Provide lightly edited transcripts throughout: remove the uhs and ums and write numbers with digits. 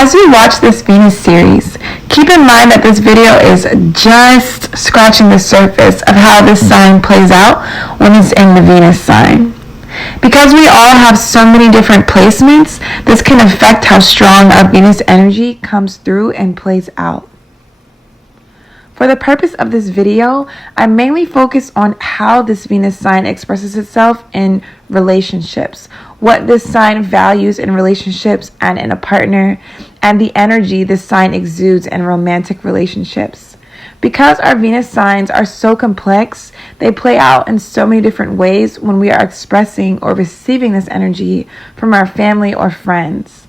As you watch this Venus series, keep in mind that this video is just scratching the surface of how this sign plays out when it's in the Venus sign. Because we all have so many different placements, this can affect how strong our Venus energy comes through and plays out. For the purpose of this video, I mainly focus on how this Venus sign expresses itself in relationships, what this sign values in relationships and in a partner, and the energy this sign exudes in romantic relationships. Because our Venus signs are so complex, they play out in so many different ways when we are expressing or receiving this energy from our family or friends.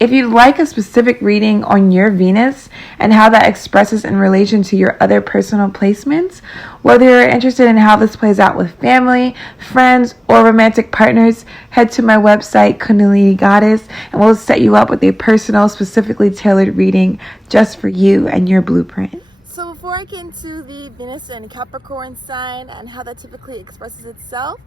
If you'd like a specific reading on your Venus and how that expresses in relation to your other personal placements, whether you're interested in how this plays out with family, friends, or romantic partners, head to my website, Kundalini Goddess, and we'll set you up with a personal, specifically tailored reading just for you and your blueprint. So before I get into the Venus and Capricorn sign and how that typically expresses itself,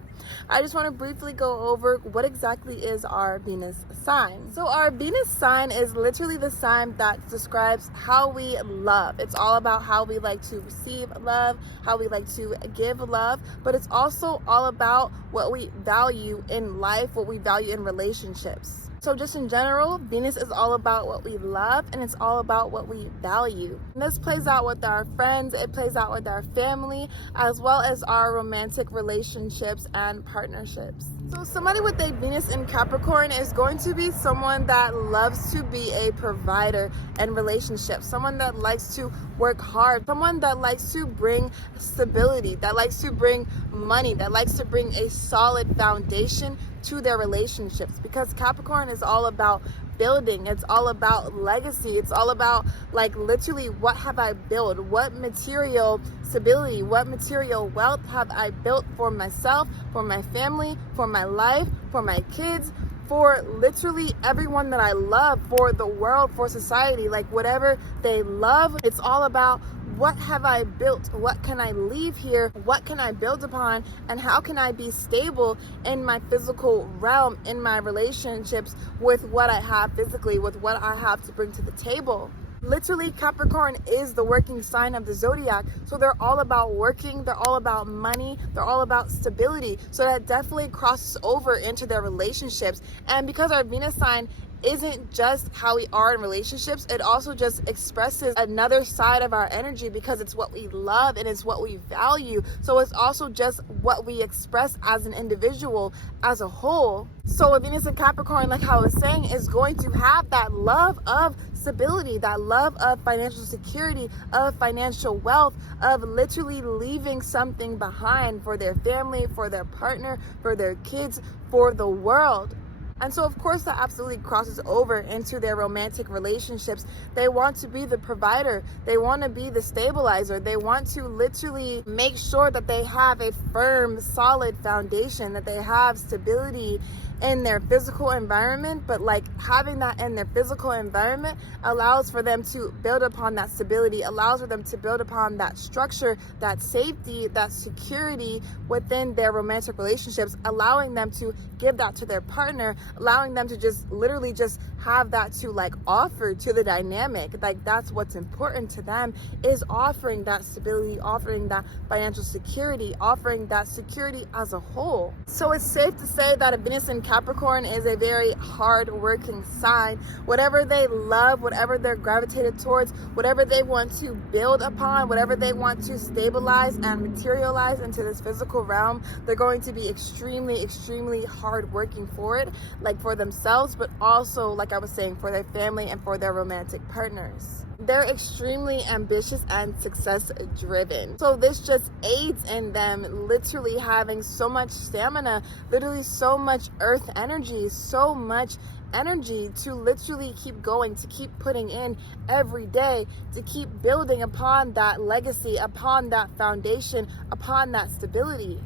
I just want to briefly go over what exactly is our Venus sign. So our Venus sign is literally the sign that describes how we love. It's all about how we like to receive love, how we like to give love, but it's also all about what we value in life, what we value in relationships. So just in general, Venus is all about what we love and it's all about what we value. And this plays out with our friends, it plays out with our family, as well as our romantic relationships and partnerships. So somebody with a Venus in Capricorn is going to be someone that loves to be a provider in relationships, someone that likes to work hard, someone that likes to bring stability, that likes to bring money, that likes to bring a solid foundation to their relationships, because Capricorn is all about building. It's all about legacy. It's all about like literally what have I built, what material stability, what material wealth have I built for myself, for my family, for my life, for my kids, for literally everyone that I love, for the world, for society, like whatever they love. It's all about what have I built? What can I leave here? What can I build upon? And how can I be stable in my physical realm, in my relationships with what I have physically, with what I have to bring to the table? Literally, Capricorn is the working sign of the zodiac. So they're all about working, they're all about money, they're all about stability. So that definitely crosses over into their relationships. And because our Venus sign isn't just how we are in relationships, it also just expresses another side of our energy because it's what we love and it's what we value. So it's also just what we express as an individual as a whole. So a Venus in Capricorn, like how I was saying, is going to have that love of stability, that love of financial security, of financial wealth, of literally leaving something behind for their family, for their partner, for their kids, for the world. And so, of course, that absolutely crosses over into their romantic relationships. They want to be the provider. They want to be the stabilizer. They want to literally make sure that they have a firm, solid foundation, that they have stability in their physical environment, but like having that in their physical environment allows for them to build upon that stability, allows for them to build upon that structure, that safety, that security within their romantic relationships, allowing them to give that to their partner, allowing them to just literally just have that to like offer to the dynamic. Like that's what's important to them, is offering that stability, offering that financial security, offering that security as a whole. So it's safe to say that a Venus in Capricorn is a very hard-working sign. Whatever they love, whatever they're gravitated towards, whatever they want to build upon, whatever they want to stabilize and materialize into this physical realm, they're going to be extremely, extremely hard-working for it, like for themselves, but also, like I was saying, for their family and for their romantic partners. They're extremely ambitious and success driven. So this just aids in them literally having so much stamina, literally so much earth energy, so much energy to literally keep going, to keep putting in every day, to keep building upon that legacy, upon that foundation, upon that stability.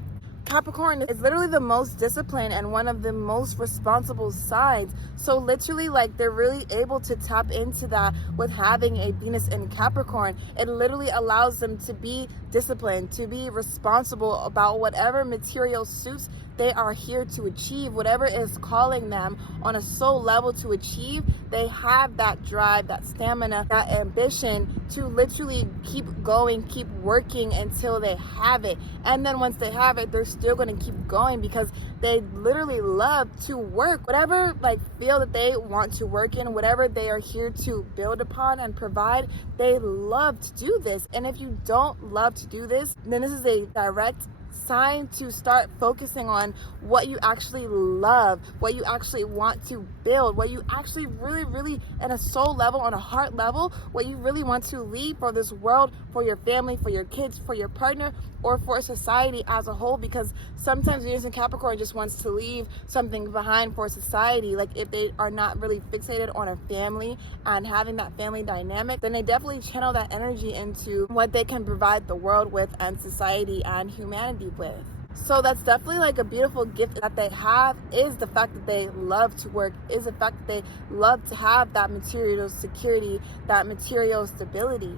Capricorn is literally the most disciplined and one of the most responsible signs. So literally, like, they're really able to tap into that with having a Venus in Capricorn. It literally allows them to be disciplined, to be responsible about whatever material suits they are here to achieve whatever is calling them on a soul level to achieve. They have that drive, that stamina, that ambition to literally keep going, keep working until they have it. And then once they have it, they're still going to keep going because they literally love to work. Whatever field that they want to work in, whatever they are here to build upon and provide, they love to do this. And if you don't love to do this, then this is a direct sign to start focusing on what you actually love, what you actually want to build, what you actually really at a soul level, on a heart level, what you really want to leave for this world, for your family, for your kids, for your partner, or for society as a whole. Because sometimes Venus and Capricorn just wants to leave something behind for society. Like if they are not really fixated on a family and having that family dynamic, then they definitely channel that energy into what they can provide the world with and society and humanity with. So that's definitely a beautiful gift that they have, is the fact that they love to work, is the fact that they love to have that material security, that material stability.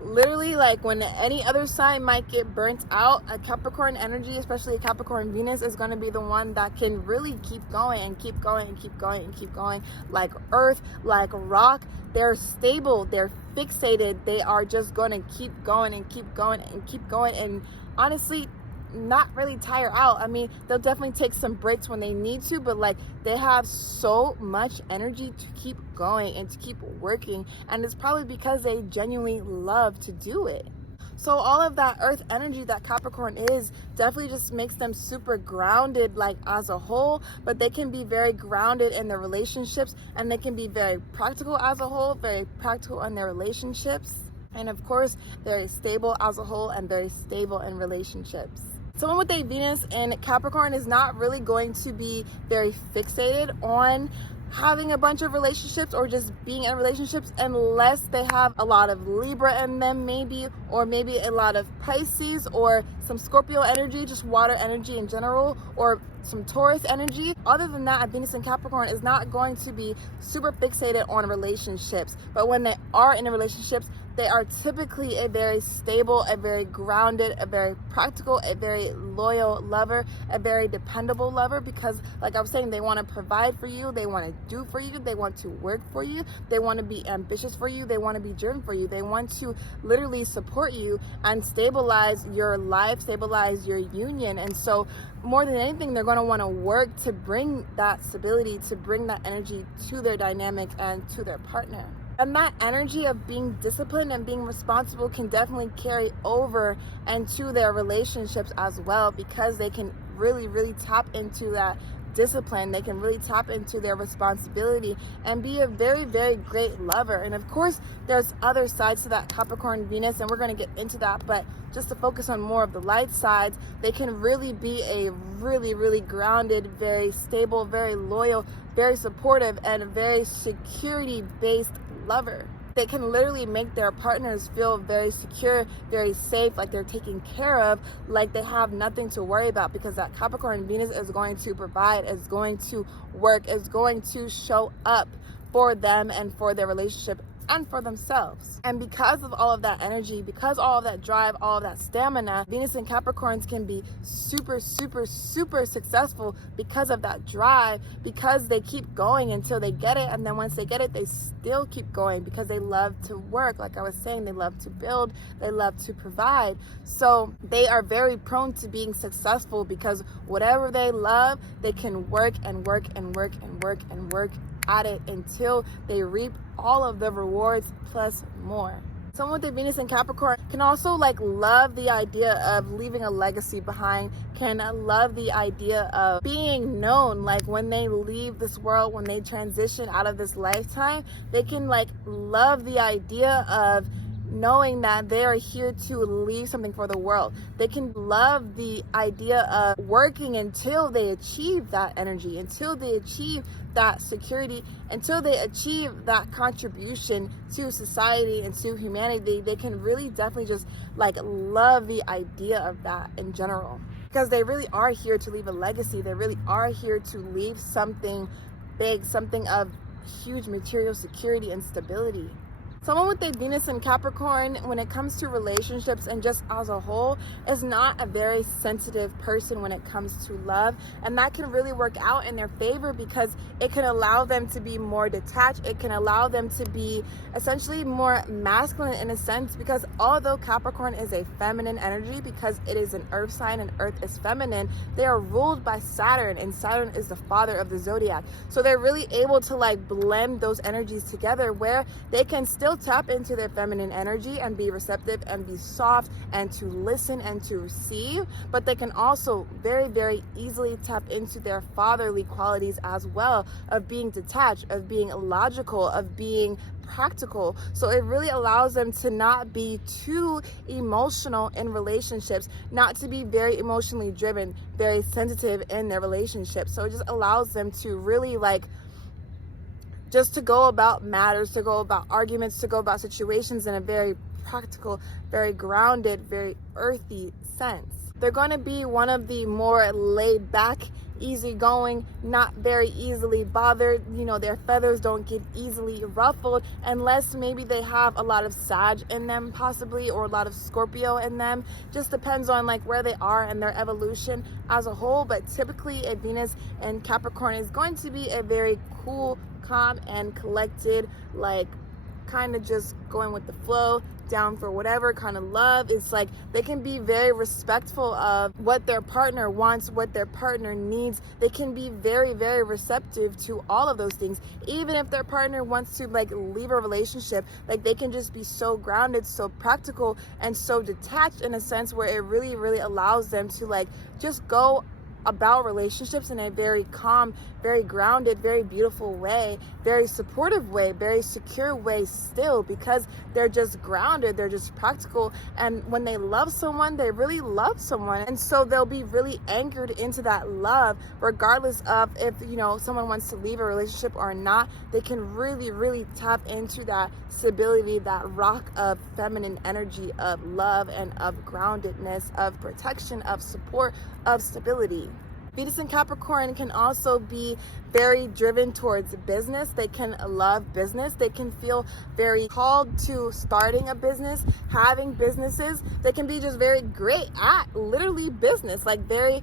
Literally, when any other sign might get burnt out, a Capricorn energy, especially a Capricorn Venus, is going to be the one that can really keep going and keep going and keep going and keep going. Like earth, like rock, they're stable, they're fixated, they are just going to keep going and keep going and keep going, and honestly not really tire out. I mean, they'll definitely take some breaks when they need to, but they have so much energy to keep going and to keep working, and it's probably because they genuinely love to do it. So all of that earth energy that Capricorn is definitely just makes them super grounded as a whole, but they can be very grounded in their relationships, and they can be very practical as a whole, very practical in their relationships, and of course very stable as a whole and very stable in relationships. Someone with a Venus in Capricorn is not really going to be very fixated on having a bunch of relationships or just being in relationships unless they have a lot of Libra in them, maybe, or maybe a lot of Pisces or some Scorpio energy, just water energy in general, or some Taurus energy. Other than that, a Venus in Capricorn is not going to be super fixated on relationships. But when they are in relationships, they are typically a very stable, a very grounded, a very practical, a very loyal lover, a very dependable lover, because like I was saying, they want to provide for you, they want to do for you, they want to work for you, they want to be ambitious for you, they want to be driven for you, they want to literally support you and stabilize your life, stabilize your union. And so more than anything, they're going to want to work to bring that stability, to bring that energy to their dynamic and to their partner. And that energy of being disciplined and being responsible can definitely carry over into their relationships as well, because they can really tap into that discipline. They can really tap into their responsibility and be a very great lover. And of course, there's other sides to that Capricorn Venus, and we're going to get into that, but just to focus on more of the light sides, they can really be a really grounded, very stable, very loyal, very supportive, and a very security-based lover. They can literally make their partners feel very secure, very safe, like they're taken care of, like they have nothing to worry about, because that Capricorn Venus is going to provide, is going to work, is going to show up for them and for their relationship and for themselves. And because of all of that energy, because all of that drive, all of that stamina, Venus and Capricorns can be super successful because of that drive, because they keep going until they get it, and then once they get it, they still keep going because they love to work. Like I was saying, they love to build, they love to provide. So they are very prone to being successful because whatever they love, they can work at it until they reap all of the rewards plus more. Someone with a Venus in Capricorn can also love the idea of leaving a legacy behind, can love the idea of being known. Like when they leave this world, when they transition out of this lifetime, they can love the idea of knowing that they are here to leave something for the world. They can love the idea of working until they achieve that energy, until they achieve that security, until they achieve that contribution to society and to humanity. They can really definitely just love the idea of that in general, because they really are here to leave a legacy. They really are here to leave something big, something of huge material security and stability. Someone with a Venus in Capricorn, when it comes to relationships and just as a whole, is not a very sensitive person when it comes to love. And that can really work out in their favor because it can allow them to be more detached. It can allow them to be essentially more masculine in a sense, because although Capricorn is a feminine energy, because it is an earth sign and earth is feminine, they are ruled by Saturn, and Saturn is the father of the zodiac. So they're really able to like blend those energies together where they can still tap into their feminine energy and be receptive and be soft and to listen and to receive, but they can also very, very easily tap into their fatherly qualities as well, of being detached, of being logical, of being practical. So it really allows them to not be too emotional in relationships, not to be very emotionally driven, very sensitive in their relationships. So it just allows them to really like just to go about matters, to go about arguments, to go about situations in a very practical, very grounded, very earthy sense. They're going to be one of the more laid back, easygoing, not very easily bothered. You know, their feathers don't get easily ruffled unless maybe they have a lot of Sag in them possibly, or a lot of Scorpio in them. Just depends on like where they are and their evolution as a whole. But typically a Venus in Capricorn is going to be a very cool, calm and collected, like kind of just going with the flow, down for whatever kind of love. It's like they can be very respectful of what their partner wants, what their partner needs. They can be very, very receptive to all of those things. Even if their partner wants to like leave a relationship, like they can just be so grounded, so practical and so detached in a sense where it really, really allows them to like just go about relationships in a very calm, very grounded, very beautiful way, very supportive way, very secure way still, because they're just grounded, they're just practical. And when they love someone, they really love someone. And so they'll be really anchored into that love, regardless of if, you know, someone wants to leave a relationship or not. They can really, really tap into that stability, that rock of feminine energy, of love and of groundedness, of protection, of support, of stability. Venus in Capricorn can also be very driven towards business. They can love business. They can feel very called to starting a business, having businesses. They can be just very great at literally business, like very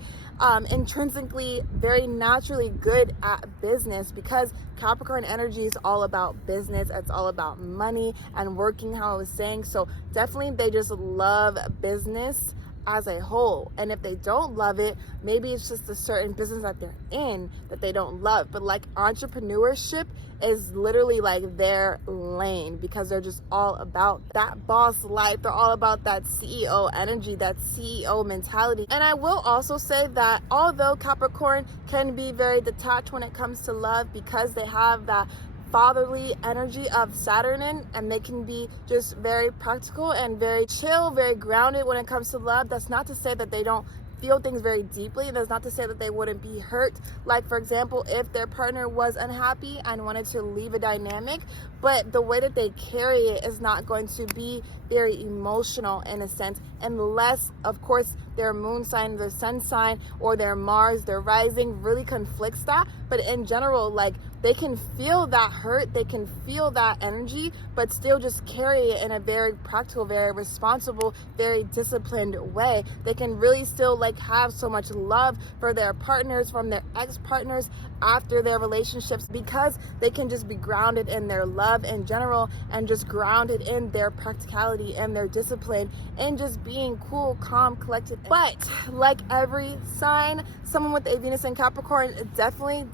intrinsically, very naturally good at business, because Capricorn energy is all about business. It's all about money and working, how I was saying. So definitely they just love business as a whole. And if they don't love it, maybe it's just a certain business that they're in that they don't love. But like entrepreneurship is literally like their lane, because they're just all about that boss life. They're all about that CEO energy, that CEO mentality. And I will also say that although Capricorn can be very detached when it comes to love, because they have that fatherly energy of Saturn in, and they can be just very practical and very chill, very grounded when it comes to love. That's not to say that they don't feel things very deeply. That's not to say that they wouldn't be hurt. Like, for example, if their partner was unhappy and wanted to leave a dynamic, but the way that they carry it is not going to be very emotional in a sense, unless, of course, their moon sign, their sun sign, or their Mars, their rising really conflicts that. But in general, like, they can feel that hurt, they can feel that energy, but still just carry it in a very practical, very responsible, very disciplined way. They can really still like have so much love for their partners, from their ex-partners after their relationships, because they can just be grounded in their love in general, and just grounded in their practicality and their discipline, and just being cool, calm, collected. But like every sign, someone with a Venus in Capricorn definitely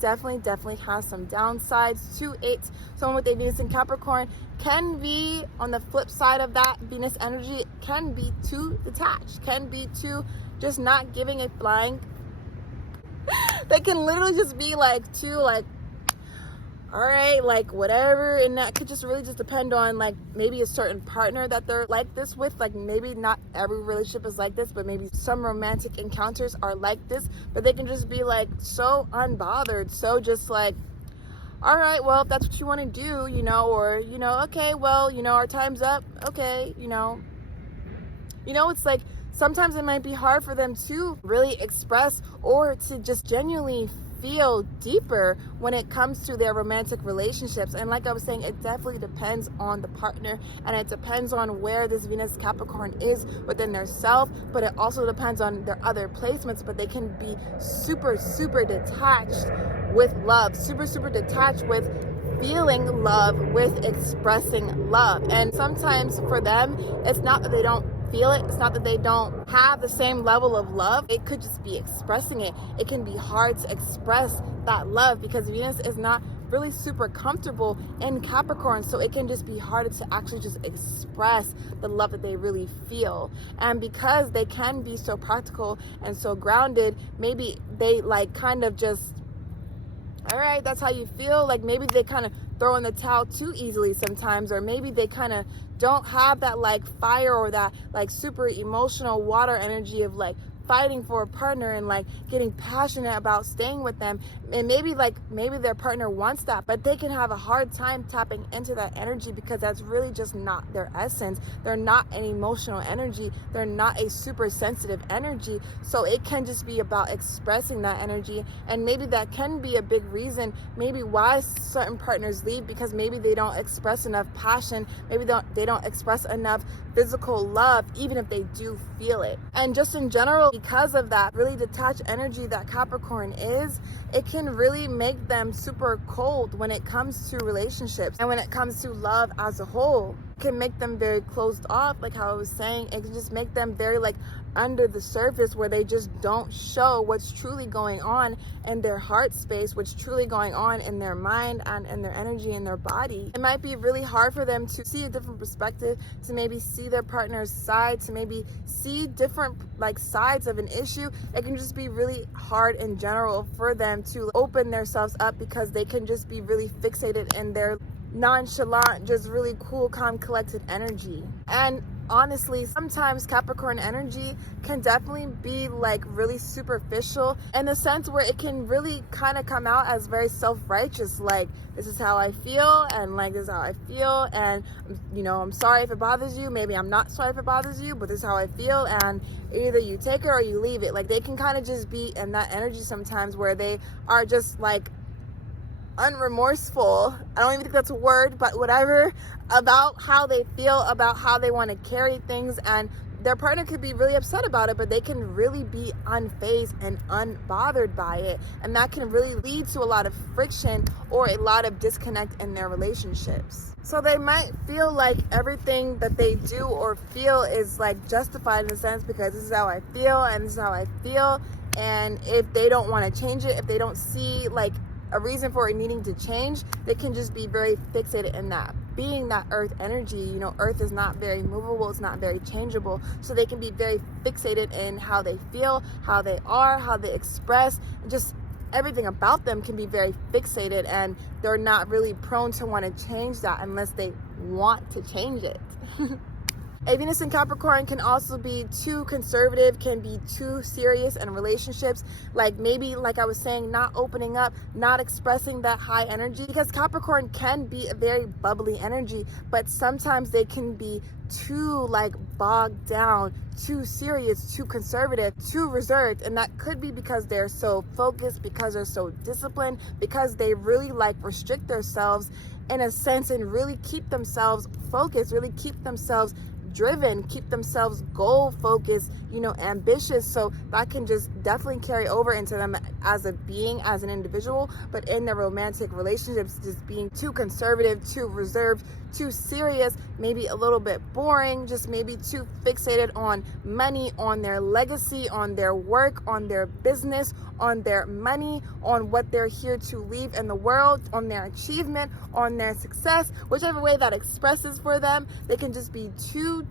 has some downsides to it. Someone with a Venus in Capricorn can be, on the flip side of that Venus energy, can be too detached, can be too just not giving a flying. They can literally just be like too like, all right, like whatever. And that could just really just depend on like maybe a certain partner that they're like this with. Like maybe not every relationship is like this, but maybe some romantic encounters are like this. But they can just be like so unbothered, so just like, all right, well, if that's what you want to do, you know, or, you know, okay, well, you know, our time's up. Okay, you know, it's like sometimes it might be hard for them to really express or to just genuinely feel deeper when it comes to their romantic relationships. And like I was saying, it definitely depends on the partner, and it depends on where this Venus Capricorn is within their self, but it also depends on their other placements. But they can be super, super detached with love, super, super detached with feeling love, with expressing love. And sometimes for them, it's not that they don't feel it, it's not that they don't have the same level of love, it could just be expressing it. It can be hard to express that love because Venus is not really super comfortable in Capricorn, so it can just be harder to actually just express the love that they really feel. And because they can be so practical and so grounded, maybe they like kind of just, all right, that's how you feel. Like maybe they kind of throw in the towel too easily sometimes, or maybe they kind of don't have that like fire or that like super emotional water energy of like fighting for a partner and like getting passionate about staying with them. And maybe their partner wants that, but they can have a hard time tapping into that energy because that's really just not their essence. They're not an emotional energy. They're not a super sensitive energy. So it can just be about expressing that energy. And maybe that can be a big reason maybe why certain partners leave, because maybe they don't express enough passion. Maybe they don't express enough physical love, even if they do feel it. And just in general, because of that really detached energy that Capricorn is, it can really make them super cold when it comes to relationships and when it comes to love as a whole. It can make them very closed off, like how I was saying. It can just make them very like under the surface, where they just don't show what's truly going on in their heart space, what's truly going on in their mind and in their energy and their body. It might be really hard for them to see a different perspective, to maybe see their partner's side, to maybe see different like sides of an issue. It can just be really hard in general for them to open themselves up, because they can just be really fixated in their nonchalant, just really cool, calm, collected energy. And honestly, sometimes Capricorn energy can definitely be like really superficial, in the sense where it can really kind of come out as very self-righteous, like this is how I feel, and like this is how I feel, and you know, I'm sorry if it bothers you, maybe I'm not sorry if it bothers you, but this is how I feel, and either you take it or you leave it. Like they can kind of just be in that energy sometimes, where they are just like unremorseful, I don't even think that's a word, but whatever, about how they feel, about how they want to carry things. And their partner could be really upset about it, but they can really be unfazed and unbothered by it, and that can really lead to a lot of friction or a lot of disconnect in their relationships. So they might feel like everything that they do or feel is like justified in a sense, because this is how I feel and this is how I feel, and if they don't want to change it, if they don't see like a reason for it needing to change, they can just be very fixated in that. Being that earth energy, you know, earth is not very movable, it's not very changeable, so they can be very fixated in how they feel, how they are, how they express, and just everything about them can be very fixated, and they're not really prone to want to change that unless they want to change it. A Venus in Capricorn can also be too conservative, can be too serious in relationships. Like maybe, like I was saying, not opening up, not expressing that high energy, because Capricorn can be a very bubbly energy, but sometimes they can be too like bogged down, too serious, too conservative, too reserved. And that could be because they're so focused, because they're so disciplined, because they really like restrict themselves in a sense and really keep themselves focused, really keep themselves driven, keep themselves goal focused, you know, ambitious. So that can just definitely carry over into them as a being, as an individual, but in their romantic relationships, just being too conservative, too reserved, too serious, maybe a little bit boring, just maybe too fixated on money, on their legacy, on their work, on their business, on their money, on what they're here to leave in the world, on their achievement, on their success, whichever way that expresses for them. They can just be too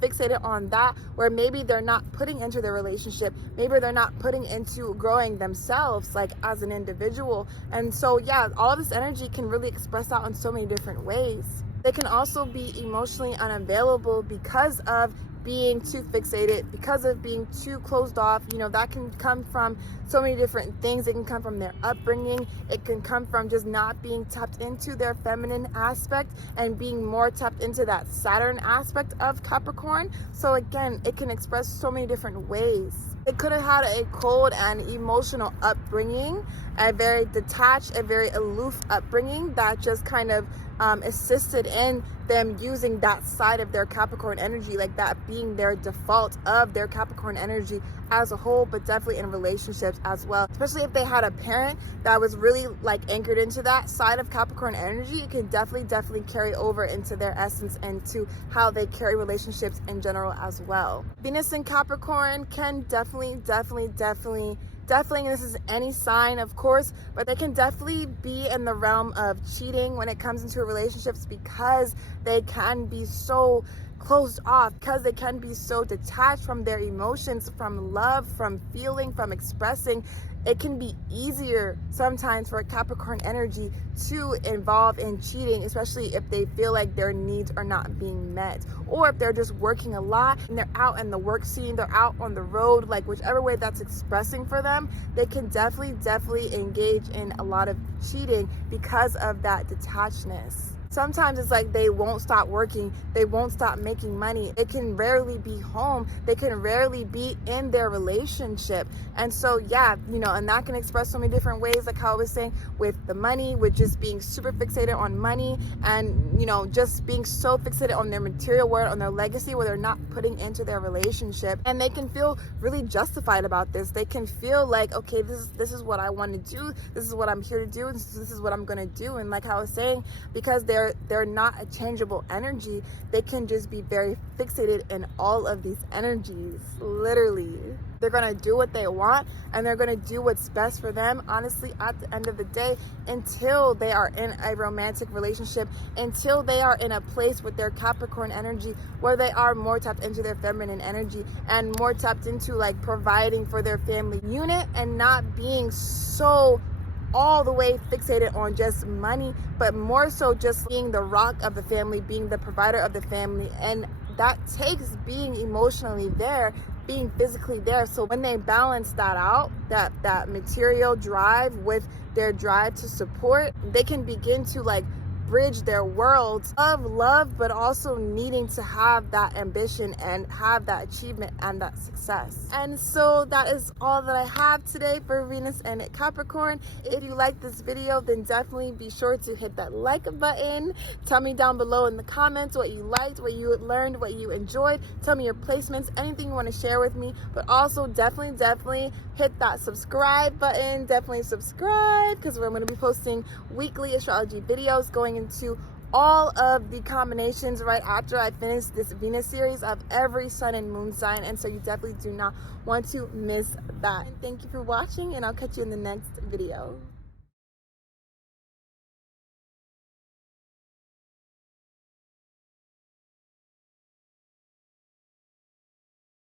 fixated on that, where maybe they're not putting into their relationship, maybe they're not putting into growing themselves like as an individual. And so yeah, all this energy can really express out in so many different ways. They can also be emotionally unavailable because of being too fixated, because of being too closed off. You know, that can come from so many different things. It can come from their upbringing. It can come from just not being tapped into their feminine aspect and being more tapped into that Saturn aspect of Capricorn. So again, it can express so many different ways. They could have had a cold and emotional upbringing, a very detached, a very aloof upbringing that just kind of assisted in them using that side of their Capricorn energy, like that being their default of their Capricorn energy as a whole, but definitely in relationships as well. Especially if they had a parent that was really like anchored into that side of Capricorn energy, it can definitely carry over into their essence and to how they carry relationships in general as well. Venus in Capricorn can definitely, and this is any sign, of course, but they can definitely be in the realm of cheating when it comes into relationships, because they can be so closed off, because they can be so detached from their emotions, from love, from feeling, from expressing. It can be easier sometimes for a Capricorn energy to involve in cheating, especially if they feel like their needs are not being met, or if they're just working a lot and they're out in the work scene, they're out on the road, like whichever way that's expressing for them, they can definitely engage in a lot of cheating because of that detachedness. Sometimes it's like they won't stop working, they won't stop making money. They can rarely be home, they can rarely be in their relationship. And so, yeah, and that can express so many different ways, like how I was saying with the money, with just being super fixated on money and, just being so fixated on their material world, on their legacy, where they're not putting into their relationship. And they can feel really justified about this. They can feel like, okay, this is what I want to do, this is what I'm here to do, and this is what I'm going to do. And like how I was saying, because they're not a changeable energy, they can just be very fixated in all of these energies. Literally, they're gonna do what they want and they're gonna do what's best for them, honestly, at the end of the day, until they are in a romantic relationship, until they are in a place with their Capricorn energy where they are more tapped into their feminine energy and more tapped into like providing for their family unit, and not being so all the way fixated on just money, but more so just being the rock of the family, being the provider of the family. And that takes being emotionally there, being physically there. So when they balance that out, that material drive with their drive to support, they can begin to like bridge their worlds of love, but also needing to have that ambition and have that achievement and that success. And so that is all that I have today for Venus and Capricorn. If you like this video, then definitely be sure to hit that like button. Tell me down below in the comments what you liked, what you learned, what you enjoyed. Tell me your placements, anything you want to share with me, but also definitely hit that subscribe button. Definitely subscribe, because we're going to be posting weekly astrology videos going into all of the combinations right after I finish this Venus series of every sun and moon sign. And so you definitely do not want to miss that. And thank you for watching, and I'll catch you in the next video.